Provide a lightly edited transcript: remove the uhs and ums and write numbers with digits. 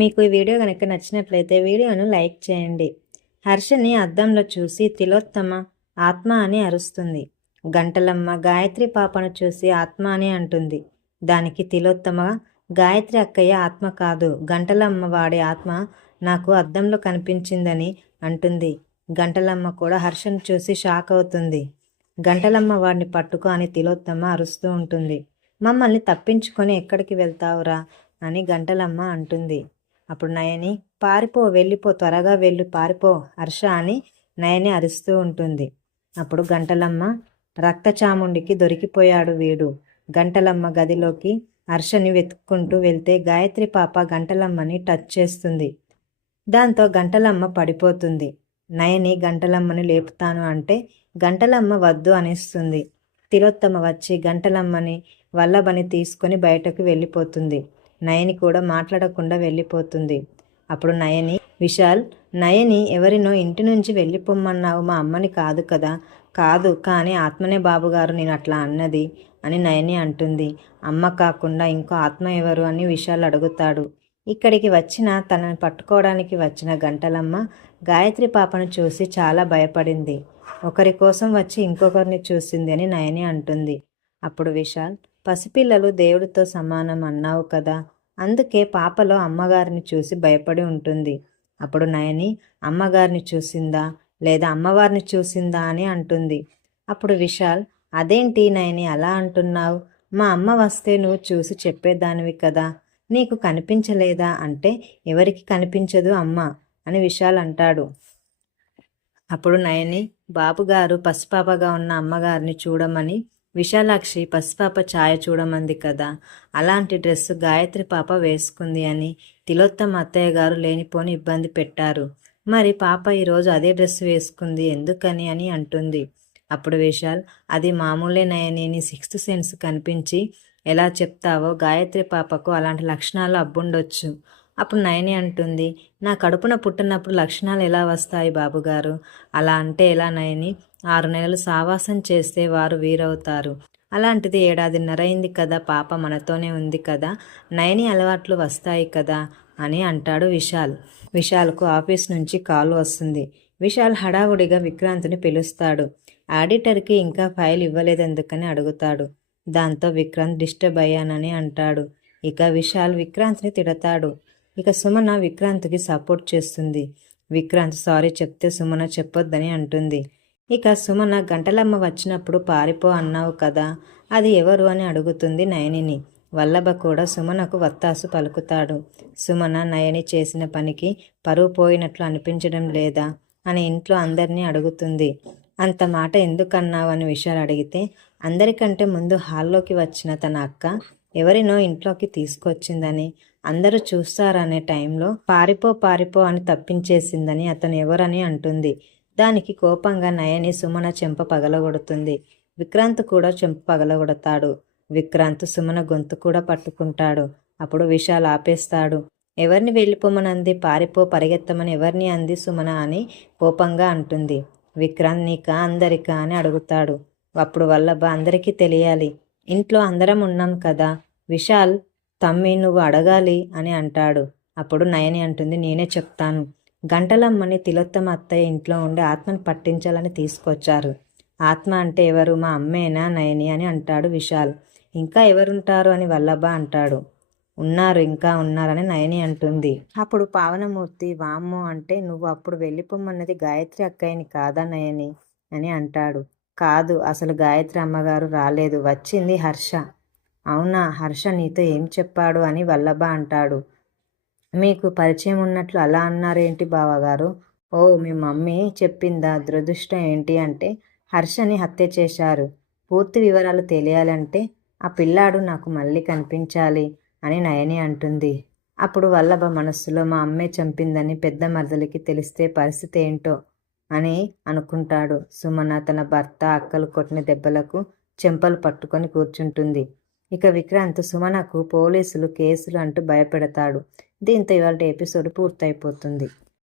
మీకు ఈ వీడియో కనుక నచ్చినట్లయితే వీడియోను లైక్ చేయండి. హర్షని అద్దంలో చూసి తిలోత్తమ ఆత్మ అని అరుస్తుంది. గంటలమ్మ గాయత్రి పాపను చూసి ఆత్మ అని అంటుంది. దానికి తిలోత్తమ గాయత్రి అక్కయ్య ఆత్మ కాదు, గంటలమ్మ వాడి ఆత్మ నాకు అద్దంలో కనిపించిందని అంటుంది. గంటలమ్మ కూడా హర్షను చూసి షాక్ అవుతుంది. గంటలమ్మ వాడిని పట్టుకో అని తిలోత్తమ అరుస్తూ ఉంటుంది. మమ్మల్ని తప్పించుకొని ఎక్కడికి వెళ్తావురా అని గంటలమ్మ అంటుంది. అప్పుడు నయని పారిపో, వెళ్ళిపో, త్వరగా వెళ్ళు, పారిపో హర్ష అని నయని అరుస్తూ ఉంటుంది. అప్పుడు గంటలమ్మ రక్తచాముండికి దొరికిపోయాడు వీడు. గంటలమ్మ గదిలోకి హర్షని వెతుక్కుంటూ వెళ్తే గాయత్రి పాప గంటలమ్మని టచ్ చేస్తుంది. దాంతో గంటలమ్మ పడిపోతుంది. నయని గంటలమ్మని లేపుతాను అంటే గంటలమ్మ వద్దు అనేస్తుంది. తిలోత్తమ వచ్చి గంటలమ్మని వల్లభని తీసుకొని బయటకు వెళ్ళిపోతుంది. నయని కూడా మాట్లాడకుండా వెళ్ళిపోతుంది. అప్పుడు నయని విశాల్, నయని ఎవరినో ఇంటి నుంచి వెళ్ళిపోమ్మన్నావు, మా అమ్మని కాదు కదా. కాదు, కానీ ఆత్మనే బాబుగారు నేను అట్లా అన్నది అని నయని అంటుంది. అమ్మ కాకుండా ఇంకో ఆత్మ ఎవరు అని విశాల్ అడుగుతాడు. ఇక్కడికి వచ్చిన తనని పట్టుకోవడానికి వచ్చిన గంటలమ్మ గాయత్రి పాపను చూసి చాలా భయపడింది. ఒకరి కోసం వచ్చి ఇంకొకరిని చూసింది అని నయని అంటుంది. అప్పుడు విశాల్, పసిపిల్లలు దేవుడితో సమానం అన్నావు కదా, అందుకే పాపలో అమ్మగారిని చూసి భయపడి ఉంటుంది. అప్పుడు నయని అమ్మగారిని చూసిందా లేదా అమ్మవారిని చూసిందా అని అంటుంది. అప్పుడు విశాల్, అదేంటి నయని అలా అంటున్నావు, మా అమ్మ వస్తే నువ్వు చూసి చెప్పేదానివి కదా, నీకు కనిపించలేదా అంటే ఎవరికి కనిపించదు అమ్మ అని విశాల్ అంటాడు. అప్పుడు నయని బాబుగారు పసిపాపగా ఉన్న అమ్మగారిని చూడమని విశాలాక్షి పసిపాప ఛాయ చూడమంది కదా, అలాంటి డ్రెస్సు గాయత్రి పాప వేసుకుంది అని తిలోత్తమ అత్తయ్య గారు లేనిపోని ఇబ్బంది పెట్టారు. మరి పాప ఈరోజు అదే డ్రెస్సు వేసుకుంది ఎందుకని అని అంటుంది. అప్పుడు విశాల్, అది మామూలే నయని, నీ సిక్స్త్ సెన్స్ కనిపించి ఎలా చెప్తావో గాయత్రి పాపకు అలాంటి లక్షణాలు అబ్బుండొచ్చు. అప్పుడు నయని అంటుంది, నా కడుపున పుట్టినప్పుడు లక్షణాలు ఎలా వస్తాయి బాబుగారు, అలా అంటే ఎలా నయని, 6 నెలలు సావాసం చేస్తే వారు వీరవుతారు, అలాంటిది 7.5 అయింది కదా, పాప మనతోనే ఉంది కదా, నయని అలవాట్లు వస్తాయి కదా అని అంటాడు విశాల్. విశాల్కు ఆఫీస్ నుంచి కాల్ వస్తుంది. విశాల్ హడావుడిగా విక్రాంత్ని పిలుస్తాడు. ఆడిటర్కి ఇంకా ఫైల్ ఇవ్వలేదెందుకని అడుగుతాడు. దాంతో విక్రాంత్ డిస్టర్బ్ అయ్యానని అంటాడు. ఇక విశాల్ విక్రాంత్ని తిడతాడు. ఇక సుమన విక్రాంత్కి సపోర్ట్ చేస్తుంది. విక్రాంత్ సారీ చెప్తే సుమన చెప్పొద్దని అంటుంది. ఇక సుమన గంటలమ్మ వచ్చినప్పుడు పారిపో అన్నావు కదా, అది ఎవరు అని అడుగుతుంది నయనిని. వల్లభ కూడా సుమనకు వత్తాసు పలుకుతాడు. సుమన నయని చేసిన పనికి పరువు పోయినట్లు అనిపించడం లేదా అని ఇంట్లో అందరినీ అడుగుతుంది. అంత మాట ఎందుకన్నావు అని విశాల్ అడిగితే, అందరికంటే ముందు హాల్లోకి వచ్చిన తన అక్క ఎవరినో ఇంట్లోకి తీసుకొచ్చిందని, అందరూ చూస్తారనే టైంలో పారిపో పారిపో అని తప్పించేసిందని అతను ఎవరని అంటుంది. దానికి కోపంగా నయని సుమన చెంప పగలగొడుతుంది. విక్రాంత్ కూడా చెంప పగలగొడతాడు. విక్రాంత్ సుమన గొంతు కూడా పట్టుకుంటాడు. అప్పుడు విశాల్ ఆపేస్తాడు. ఎవరిని వెళ్ళిపోమనంది, పారిపో పరిగెత్తమని ఎవరిని అంది సుమన అని కోపంగా అంటుంది. విక్రాంత్ నీకా అందరికా అని అడుగుతాడు. అప్పుడు వల్లభ, అందరికీ తెలియాలి, ఇంట్లో అందరం ఉన్నాం కదా, విశాల్ తమ్మి నువ్వు అడగాలి అని అంటాడు. అప్పుడు నయని అంటుంది, నేనే చెప్తాను, గంటలమ్మని తిలోత్తమ అత్తయ్య ఇంట్లో ఉండి ఆత్మని పట్టించాలని తీసుకొచ్చారు. ఆత్మ అంటే ఎవరు, మా అమ్మేనా నయని అని అంటాడు విశాల్. ఇంకా ఎవరుంటారు అని వల్లభ అంటాడు. ఉన్నారు, ఇంకా ఉన్నారని నయని అంటుంది. అప్పుడు పావనమూర్తి, వామ్మో, అంటే నువ్వు అప్పుడు వెళ్ళిపోమన్నది గాయత్రి అక్కయ్యని కాదా నయని అని అంటాడు. కాదు, అసలు గాయత్రి అమ్మగారు రాలేదు, వచ్చింది హర్ష. అవునా, హర్ష నీతో ఏం చెప్పాడు అని వల్లభ అంటాడు. మీకు పరిచయం ఉన్నట్లు అలా అన్నారేంటి బావగారు? ఓ, మీ మమ్మీ చెప్పిందా? దురదృష్టం ఏంటి అంటే హర్షని హత్య చేశారు. పూర్తి వివరాలు తెలియాలంటే ఆ పిల్లాడు నాకు మళ్ళీ కనిపించాలి అని నయని అంటుంది. అప్పుడు వల్లభ మనస్సులో, మా అమ్మే చంపిందని పెద్ద మరదలికి తెలిస్తే పరిస్థితి ఏంటో అని అనుకుంటాడు. సుమన తన భర్త అక్కలు కొట్టిన దెబ్బలకు చెంపలు పట్టుకొని కూర్చుంటుంది. ఇక విక్రాంత్ సుమనకు పోలీసులు కేసులు అంటూ భయపెడతాడు. దీంతో ఇవాళ ఎపిసోడ్ పూర్తయిపోతుంది.